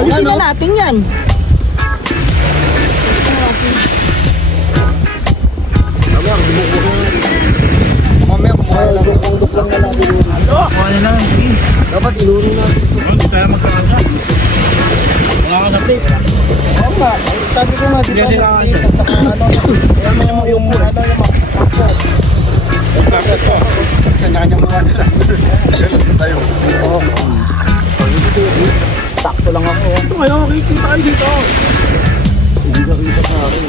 Alisin na natin yan. Mamaya kumuha lang. Kundok lang na natin. Kuha na lang. Dapat iluro natin. Hindi tayo magkakasya. Wala ka na plate. Oo nga. Sabi ko nga, di ba nag-plate at saka ano, kaya mo yung ano, yung makapos. Kanya-kanya mga nila. Tayo. Oo. Sakto lang ako. Ito kayo, kikita kayo dito. Hindi ka kita sa akin.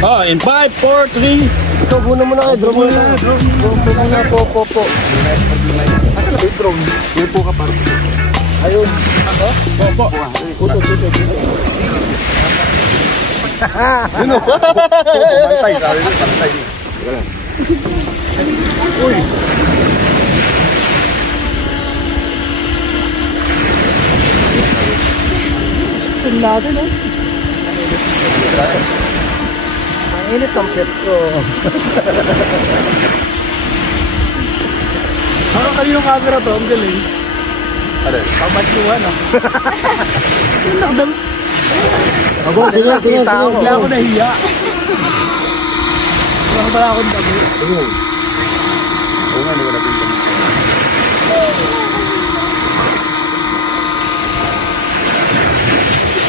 Ah, in 5, 4, 3. Ikaw, muna muna kayo. Drone muna. Drone muna. Po. Asan na ba yung drone? Yung po ka parang. Ayun. Ako? Po. Usod. Yun o. Pantay. Sabi ko, pantay. Uy. Tingnan natin eh. Ang init ang pet ko. Parang kaninong camera to, ang galing. Ano? Pabatyuhan ah. Nakadam. Abo, tingnan. Wala ako nahiya. Wala pala akong dami. Oo nga, hindi ko natin.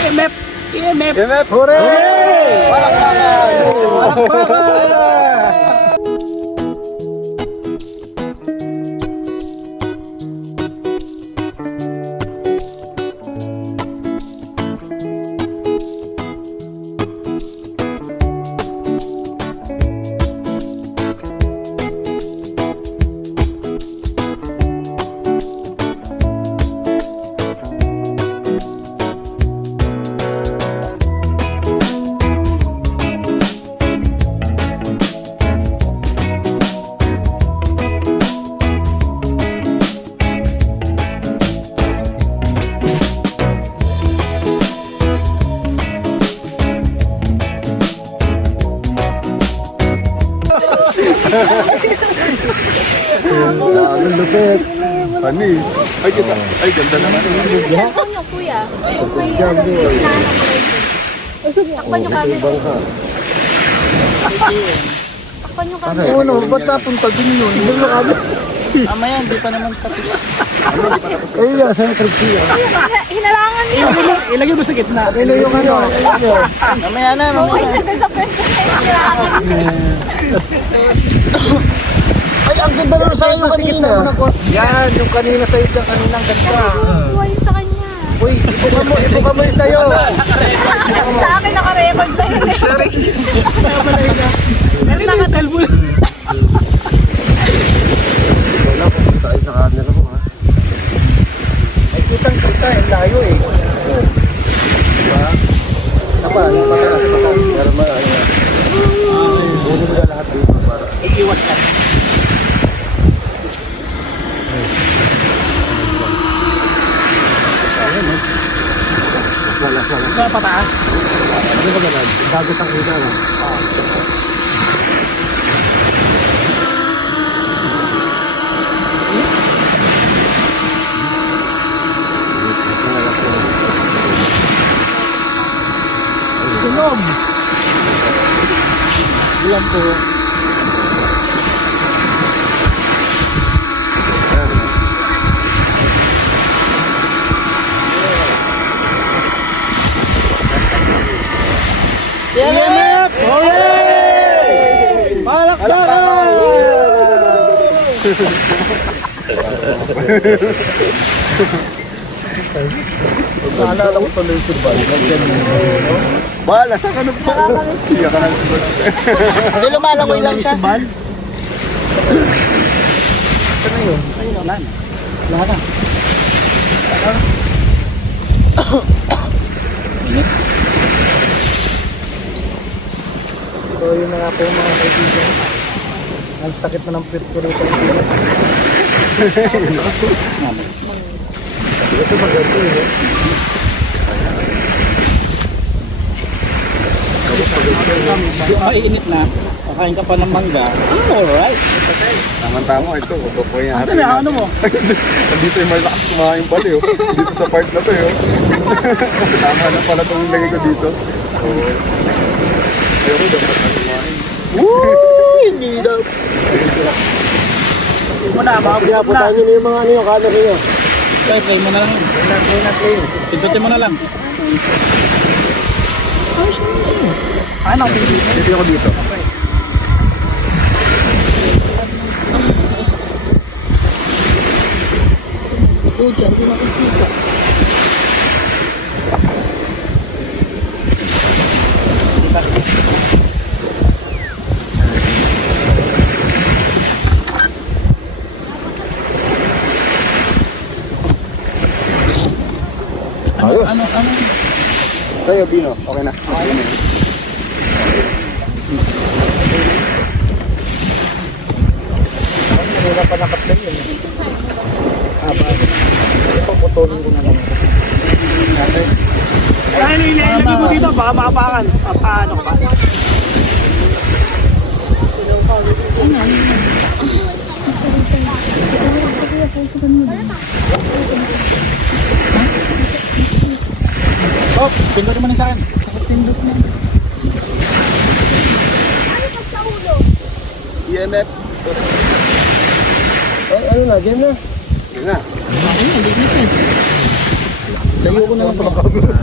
EMF! EMF! MF! Hooray! Palakpakan! Ang lupit. Panis. Ay, kita. Ay, ganda naman. Cellphone niyo, kuya. May ano, listahan ng kulay. Takpan niyo kami. Takpan niyo kami. Oo no, ba't napunta din yun? Hindi mo kami. Mamaya, hindi pa naman pati. Ayun nga, sa tripsiya. Hinalangan niyo. Ilagay mo sa gitna. Ayun yung ano. Mamaya na, Okay na din sa pwesto na hinalangan niyo. Ay, ang ganda naman sa iyo kanina. Yan, yung kanina sa iyo kaninang ganda. Kuha yun sa kanya. Uy, ibuka mo yung sa'yo. Sa akin naka-record na yun. Ano na yung cellphone? Wala ko, tayo sa camera mo ha. Ay, kitang-kita, yung layo eh. Diba? Tama, pataas. Pero ano. Bunin mo na lahat dito para. Iiwas ka. Wala. Sa pataas. Ano ba ganun? Dagat ang kita no? Sunog. Ilan po? EMF! Hooray! Palakpakan! Naalala ko tuloy si Bal. Bahala, saan ka nagpo? Iya ka na. Hindi lumalangoy lang ka. Ano yun? Ayun, wala na. Wala na. So yun na nga po mga kaibigan. Ang sakit na ng pit ko rito. Ito maganda yun. Ay, init na. Kakain ka pa ng mangga. Alright. Tama-tama ito. Ito po yan. Ano mo? Dito yung malakas kumain pala yun. Dito sa part na to yun. Tama na pala itong lagay ko dito. Oo. Pero dapat na kumain. Woo! Hindi daw. Hindi mo na, Kaya mabukod na. putahin nyo na yung mga ano yung camera nyo. Play mo na lang. Play. Pindutin mo na lang. Ano? Dito ako dito. Ito dyan, hindi makikita. Ayos. Ano? Sa'yo, Bino. Okay na. Okay na. Wala pa nakaplay yun. Ipaputulin ko na lang. Ano ilagay mo dito? Baka makapakan. Paano ka ba? Oh, pindutin mo na sa akin. Pindot na. EMF. Ano na, game na? Yun na. Layo ko na lang pala camera.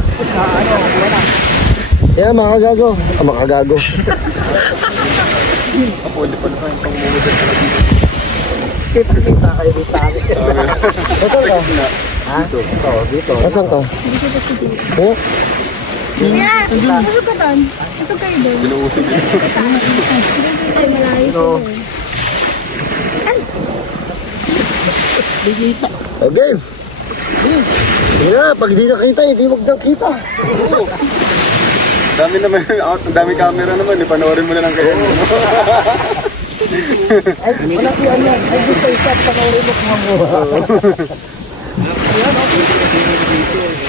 Kaya makagago. Makagago. Pwede pa naman yung pangmumulat sa dito. Kita kayo din sa akin. Nasaan ka? Ha? Dito. Dito. Nasaan ka? Oh? Yeah, busog ka doon. Busog kayo doon. Binuusig yun. Ay, malayo. Okay. Sige na, pag di nakita, hindi wag nang kita. Dami naman out, dami camera naman. Panoorin mo na lang kayo. Ay, wala si ano. Ay, di sa isa, panoorin mo kung mo.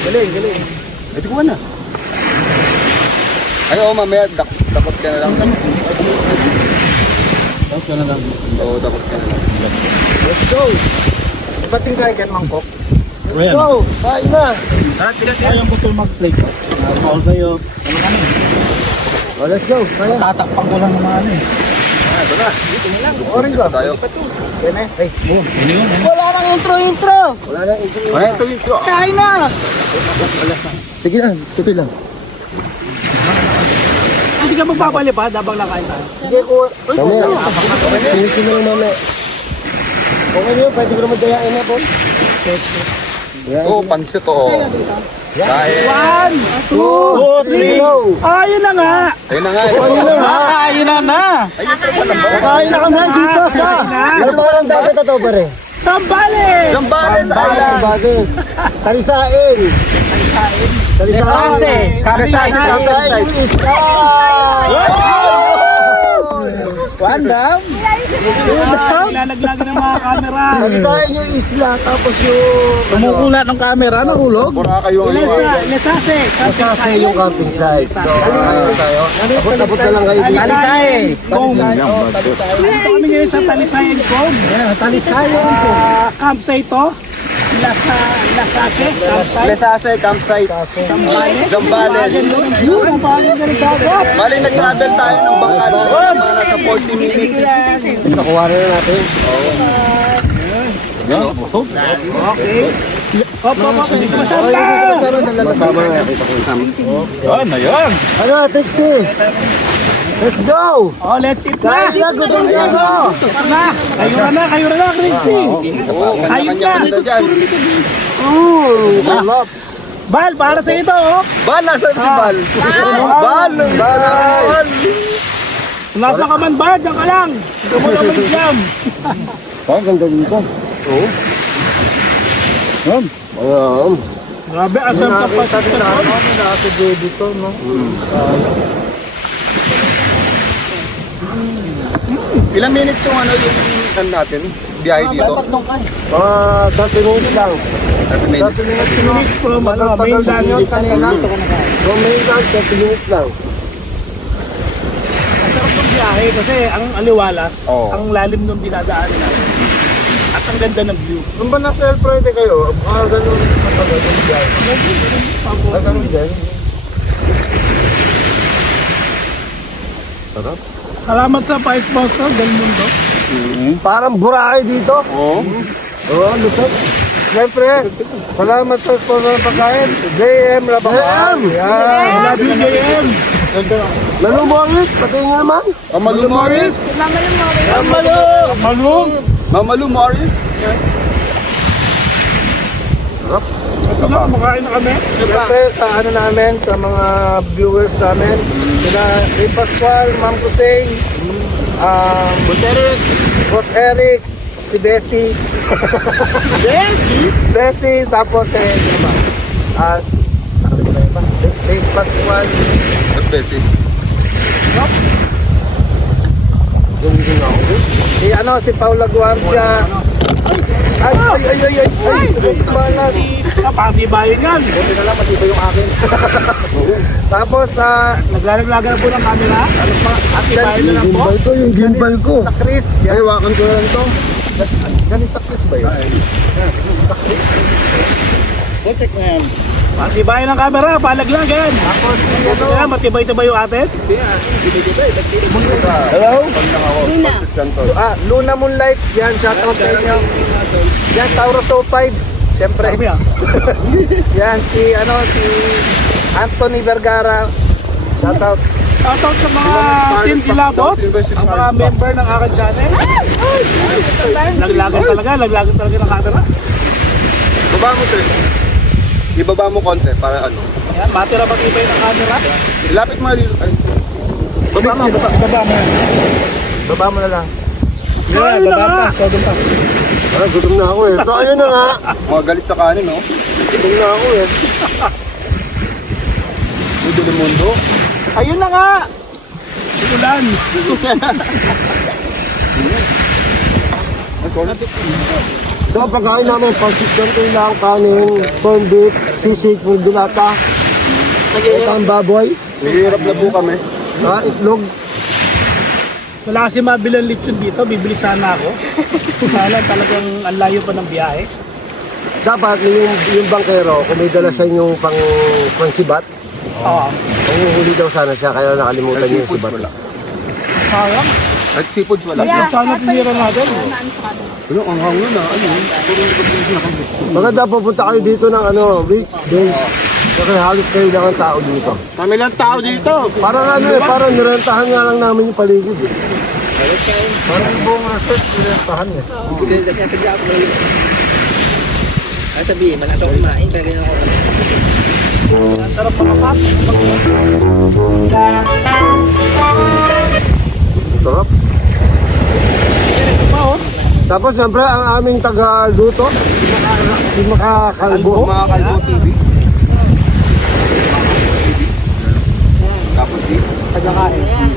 Galing, galing. Ito ko na. Ay, oo, mamaya, takot ka na lang. Tapos ka na lang. Oo, takot ka na lang. Let's go. Ba't yung kaya kan mangkok? Well, Go, kain na. kaya yung gusto mag-play ko. Call kayo. Ano ka na? Oh, let's go. Kaya. Tatakpan ko lang ng mga ano eh. Ito na. Orin ka. Tayo. Yan eh. Ay, boom. Ano yun? Wala nang intro. Ay, ito yung intro. Kain na. Sige lang, tuloy lang. Hindi ka magpapalipad habang nakain tayo. Sige ko. Mamaya. Sige ko lang mamaya. Okay nyo, pwede ko naman dayain na po. Oo, pansit oo. Kain. 1, 2, 3. Ayun na nga! Ayun na nga. Ayun na nga! Kain na kami dito sa... Ano pa lang dapat ito pare? Sambales! Zambales Island. Bagay. Talisain. Kasi! Talisain. Isla. Wandam. Nilalaglagan ng mga camera. Talisain yung isla. Tapos yung... Kumukulat ng camera, nahulog. Pura kayo ang Lesase! Masasa yung camping site. So, ano tayo? Abot na lang kayo dito. Talisay! Cove! Dito kami ngayon sa Talisayan Cove. Talisayan po. Campsite to. Lasase, campsite. Lesase campsite. Zambales. Yun, ang baling ka nagdagat. Bali, nag-travel tayo ng Bangkal. Mga nasa 40 minutes. Nakuha na natin. Okay. Hop. Masanta! Masama na kita ko isama. Yan, ayun. Ano, Trixie? Let's go! Oh, let's eat na. Kain na, gutom na ako! Kayo na, Trixie. Ayun na. Dyan. Malap. Bal, para sa ito, oh. Bal, nasa si Bal? Bal! Bal! Nasa ka man ba? Diyan ka lang. Ito mo naman jam. Parang ganda dito. Oo. Ayan. Grabe, asam ka pa sa ito. Dito, no? Ilang minutes yung ano yung natin? Biyahe dito? Mga 30 minutes lang. 30 minutes. 30 minutes no? From mainland yun. From mainland, 30 minutes lang. sarap ng biyahe kasi ang aliwalas, Oo. ang lalim ng dinadaanan natin. At ang ganda ng view. Nung ba nasa El Frente kayo, ganun matagal yung biyahe. Ganun din. Sarap. Salamat sa pa-sponsor Del Mundo. Parang Boracay dito. Oo. Oo, lupot. Siyempre, salamat sa sponsor ng pagkain. JM Labakan. Yan. Love you, JM. Lalo Morris, pati nga naman. Mamalu Morris. Mama lumawin. Malung. Mamalu Morris. Ito na, kumakain na kami. Siyempre, sa ano namin, sa mga viewers namin, sila Ray Pascual, Ma'am Kuseng, Boss Eric, si Bessie. Bessie, tapos ano ba? Nakalimutan ba? Ray Pascual. At Bessie. Gumiging ako. Si Paula Guardia. Ay! Balat. Pati-bayan yan. Buti na lang, matibay yung akin. Tapos, Naglalaglagan na po ng camera. Ano pa? Pati-bayan na lang po. yung gimbal ko. Sa Chris. Ay, wakan ko lang to. Galing sa Chris ba yun? Sa Chris? Check na yan. Pati-bayan ng camera. Palaglagan. Tapos, Kaya matibay-tibay yung atin. Hello? Luna. Luna Moonlight. Yan, shoutout sa inyo. Yan, Taurus 05. Siyempre. Sabi ah. Yan, si Anthony Vergara. Shoutout. Shoutout sa mga team Kilabot. Ang mga member ng aking channel. Laglagan talaga ng camera. Baba mo, Tre. Ibaba mo konti para ano. Yan, matira matibay ng camera. Ilapit mo na dito. Ay, Baba mo. Baba mo na lang. Ayun na nga. Gutom na ako eh. So, ayun na nga. mga galit sa kanin, no? Gutom na ako eh. Mundo ng mundo. Ayun na nga. Ulan. Ito ang pagkain namin. Pansityan ko lang kanin, corned beef, sisig, dilata. Ito ang baboy. Nahihirap na po kami. Itlog. Wala kasi mabilang lechon dito. Bibili sana ako. Kaya talagang ang layo pa ng biyahe. Dapat yung bangkero, kung may dala sa inyong pangsibat, Oo. panguhuli daw sana siya, kaya nakalimutan niyo yung sibat. wala. Sayang. At seafoods wala. Sana tinira natin. Naano sa kanila. Ano, ang hangin na. Ano, puro Maganda pupunta kayo dito ng weekdays. Kasi halos kayo lang ang tao dito. kami lang tao dito. Parang nirentahan nga lang namin yung paligid eh. Parang yung buong resort, nirentahan eh. Sarap makapat. Sarap. Ito pa oh. Tapos siyempre ang aming taga-luto, si Makakalbo. Mga Kalbo TV. Tapos di. Tagakain.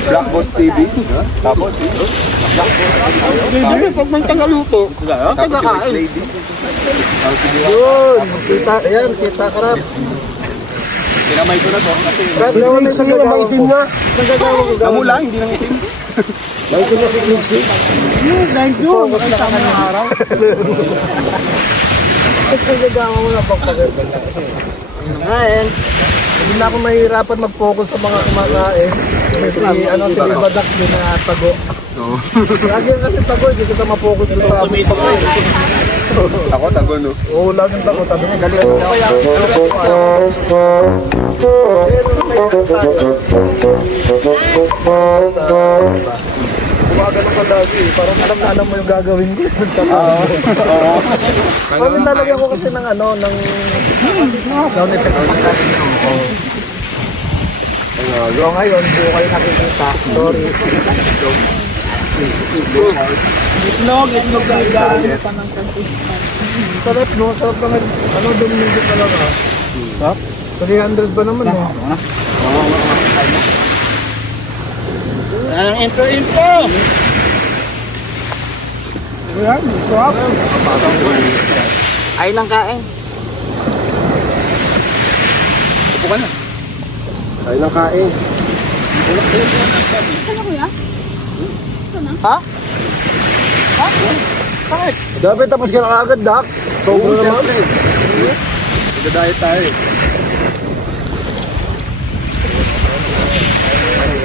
Black Boss TV. Tapos di. Hindi, pag may tagaluto. Tapos si White Lady. Tapos si Diwa. Yun, kita karap. Kinamay ko na to. Kasi Karap naman may siguro, maitim na. namula, hindi nang itim. Maitim na si Quincy. Thank you. Makasama ng araw. Nagagawa mo na pagpaganda na. Ngayon, hindi na ako mahihirapan mag-focus sa mga kumakain. Si Badak din na tago. Oo. Lagi kasi tago, hindi kita ma-focus sa mga pagkain. Ako, tago, no? Oo, laging tago. Sabi niya, galing ako kaya. Umaga naman lagi eh. Parang alam mo yung gagawin ko. Oo. Parang nilalagyan ko kasi ng sound effect. So ngayon, buo kayo nakikita. Sorry. Itlog na ilan. Sarap no? Sarap naman. Domingo talaga. Ha? 300 ba naman eh? Anong intro? Ayan, swap. Ay lang kain. Upo ka na. Ay lang kain. Ano kuya? Ha? Ha? Bakit? Dapat tapos ka na agad, Dax. Sobra naman. Nagdadayet tayo.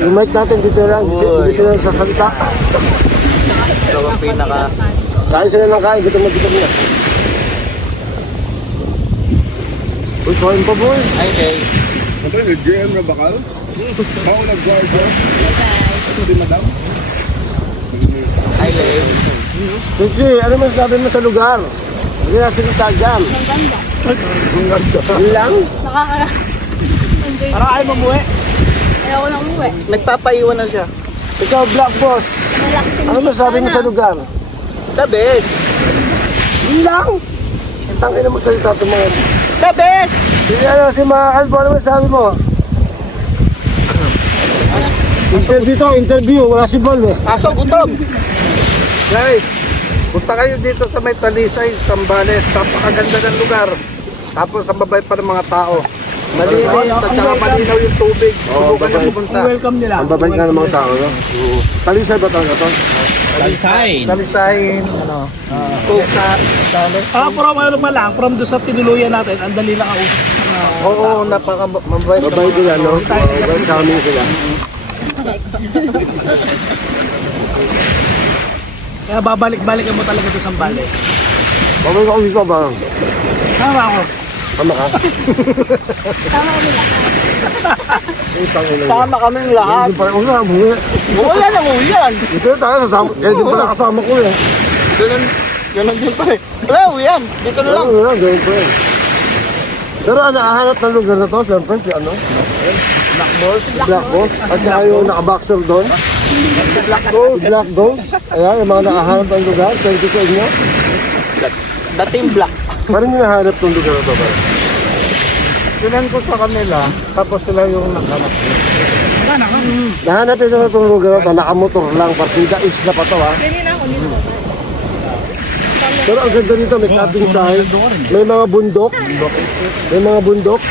Yung mic natin dito lang. Hindi sila nagsasalita. Ito ang pinaka... Kain sila ng kain. Gutom na gutom na. Uy, kain pa boy. Ay, hey. Ito, nag-GM na bakal? Ako nag-guardia. Ito din, madam. Ay, hey. Tuchi, ano man sabi mo sa lugar? Hindi na salita dyan. Ang ganda. Ang ganda. Yun lang? Enjoy. Para ayaw mamuwi. Ayoko nang umuwi. Nagpapaiwan na siya. Ikaw, Black Boss. Relaxing Ano masabi mo sa lugar? The best! Yun lang. Tangin na magsalita ito mga... The best! Hindi ano si Albo, ano masabi mo? Interview to, interview. Wala si Bol eh. Aso, gutom! Guys, punta kayo dito sa may Talisay, Zambales. Napakaganda ng lugar. Tapos sa babay pa ng mga tao. Malinis at saka malinaw yung tubig. Subukan na pumunta. Welcome nila. Ang babay nga ng mga tao, no? Talisay ba talaga to? Talisayin, ano, Kusa, Salo. From ano pa lang, from doon sa tinuluyan natin, ang dali lang ako. Oo, napaka-mabait. Babay ko yan, no? Welcoming sila. Kaya babalik-balikan mo talaga doon sa Bales. Babay ko dito ba? Tama ako. Tama ka? Tama kami lahat. Utang ina. Sama kaming lahat. Hindi pa ako na, buwi. Wala nang uyan. Ito tayo kasama. Kaya di pala kasama ko eh. Ganun din pa eh. Wala uyan. Dito na lang. Ano na, gawin ko eh. Pero nakahanap ng lugar na to, siyempre, si ano? Black Boss. At saka yung nakaboxer doon. Black Ghost. Ayan, yung mga nakahanap ng lugar. Thank you sa inyo. Dating black. Parang yung nahanap ng lugar na to. Parang. Sinan ko sa kanila, tapos sila yung naghanap. Nahanap ito na itong lugar na to. Nakamotor lang. Partida is na pa to ha. Pero ang ganda nito, may camping site. May mga bundok. May mga bundok.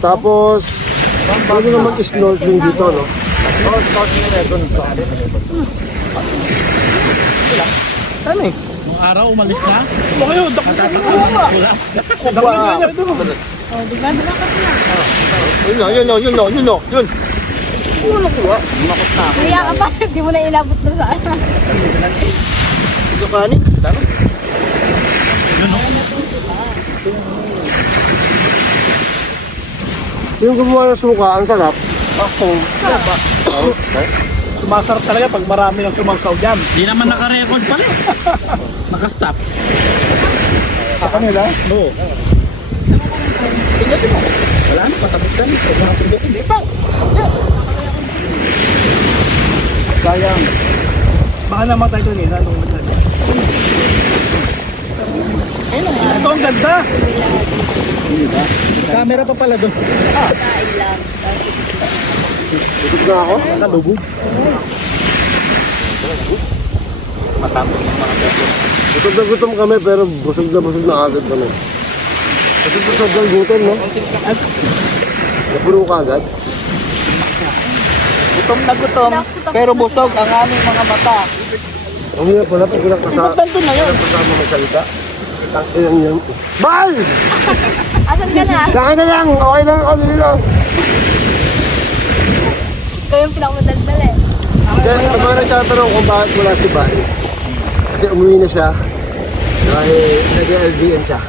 Tapos, pwede naman snorkeling dito, no? Ano eh? Nung araw, umalis na. O kayo, wala. Oh, bigla-bigla ka na. Yun. Ano kuha? Makot na ako. Kaya ka pa, di mo na inabot doon sa ano. Ito kanin. Tama. Yung gumawa ng suka, ang sarap. Sumasarap talaga pag marami ng sumangsaw dyan. Di naman naka-record pala. Naka-stop. Sa kanila? No. Wala na, patapos ka nito. Hindi pa. Sayang. Baka namatay ito nila nung nagsabi. Ito ang ganda. Camera pa pala doon. Kain lang. Ikot na ako. Nakalubog. Matapos yung mga gato. Gutom na gutom kami, pero busog na agad kami. Kasi busog ng gutom, no? Napuno ka agad. Gutom na gutom. Pero busog ang aming mga mata. Ang hirap pala, pag kulang ka sa... Ba't nandun na yun? Kasama magsalita. Tangin yan. Bal! Asan ka na? Saka na lang! Okay lang ako nila. Ikaw yung pinakamadaldal eh. Dahil naman nagtatanong kung bakit wala si Bal. Kasi umuwi na siya. Dahil nag-LDM siya.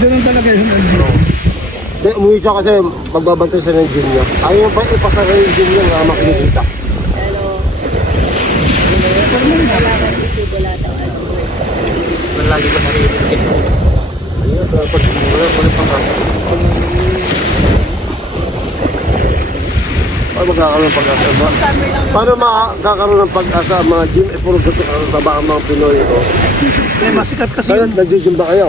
Ganun talaga yun. Hindi, umuwi siya kasi magbabantay siya ng gym niya. Ayaw pa ipasara yung gym niya nga makinikita. Lagi ko naririnig. Ayun, pero pag wala pang kaso. Paano magkakaroon ng pag-asa ba? Summer lang Paano makakaroon ng pag-asa ang mga gym? Eh, puro gato ang taba ang mga Pinoy ito. Eh, masikat kasi Kaya yung... nag-gym ba kayo?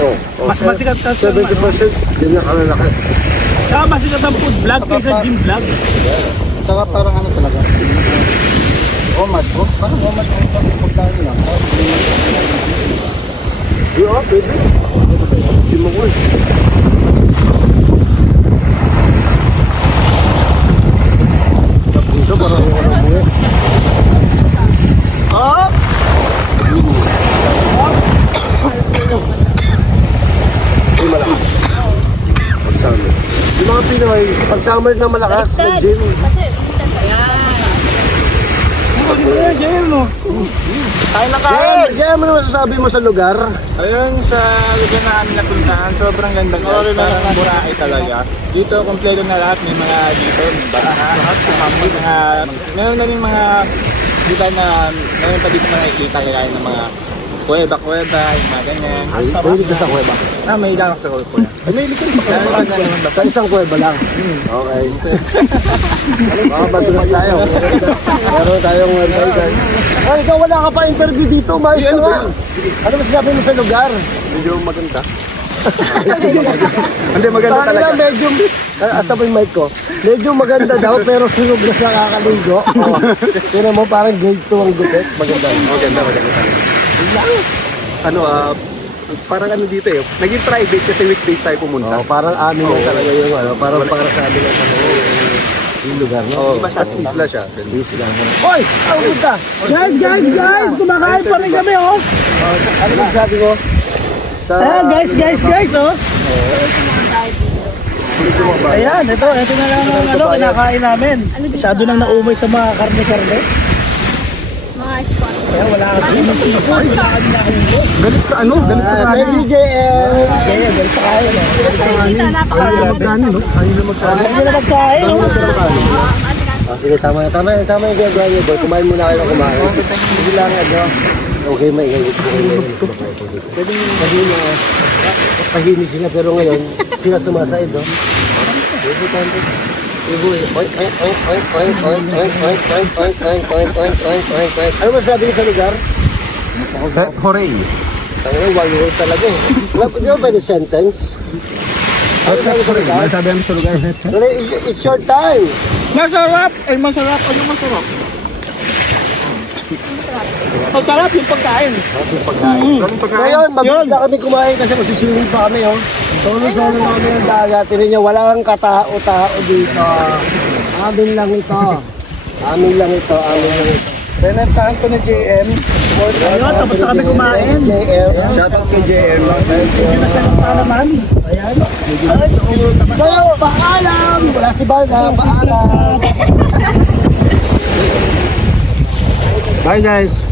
Oh, Mas masikat kasi yung 70% yun yung kalalaki. Saka masikat ang food vlog kaysa gym vlog. Saka parang ano talaga. Omad ko? Parang omad ko pagkain lang. Di oh, pwede. Gym mo ko eh. parang umuwi. Hindi malakas. Pag-summer. Yung mga Pinoy, pag-summer na malakas, nag-gym. Kasi, minsan pa Kain na Kaya ano masasabi mo sa lugar? Ayun, sa lugar na kami napuntahan, sobrang ganda guys. Parang Boracay talaga. Dito, kompleto na lahat. May mga dito, lahat. Meron na rin mga dito na, meron pa dito makikita kaya ng mga kuweba, yung mga ganyan. Mahilig ka sa kuweba. May ilang sa kuweba. Mahilig ka sa kuweba. Sa isang kuweba lang. Okay. Baka madulas tayo. Meron tayong guys. Ay, ikaw wala ka pa interview dito. Maayos ka nga. Ano ba sinabi mo sa lugar? Medyo maganda. Hindi, maganda Parang talaga. lang medyo, asa ba yung mic ko? Medyo maganda daw pero sunog na sa kakaligo. Pero mo parang grade 2 ang gupit. Maganda. Maganda. Ano, parang ano dito eh. Naging private kasi weekdays tayo pumunta. Oh, parang amin lang talaga yung ano. Parang para sa amin lang talaga yung lugar. No? Oo, as isla siya. Isla. Hoy! Ang punta! Guys! Kumakain pa rin kami, oh! Ano ba sabi ko? Sa, Guys, oh! Ayan, ito na lang ang kinakain namin. Masyado nang naumay sa mga karne-karne. mga spot. Kaya wala kasi yung seafood, wala kami nahulog. Galit sa ano? Galit sa thank you, JL! Kaya, dahil sa kain, oh. Dito, napakaganda. Ayun na magkano. Hindi na magkain, oh. Sige, tama yung ginagawa niyo, boy. Kumain muna kayo ng kumain. Sige lang, ano. Okay, maingay. Tahimik sila, pero ngayon, sila sumasaid, no? Ibu, tante. Ibu, oink, oink, oink, oink, oink, oink, oink, oink, oink, oink, oink, oink, oink, oink, oink, oink. Ano masasabi niyo sa lugar? Hooray! Ang one word talaga eh. Di ba pwede sentence? Ano sabi sa lugar? Sabi namin sa lugar. It's your time. Masarap! Masarap! Ano masarap? Masarap yung pagkain. So yun, mabilis na kami kumain kasi magsiswimming pa kami, oh. Solo-solo na kami ng dagat. Tinan niyo, wala kang katao-tao dito. Amin lang ito. Amin lang ito. Pinantahan ko ni JM. Ayun, tapos na kami kumain. JM. Shoutout kay JM. Hindi na sa pa naman. Ayan. So, paalam! Wala si Barna, paalam! Bye guys!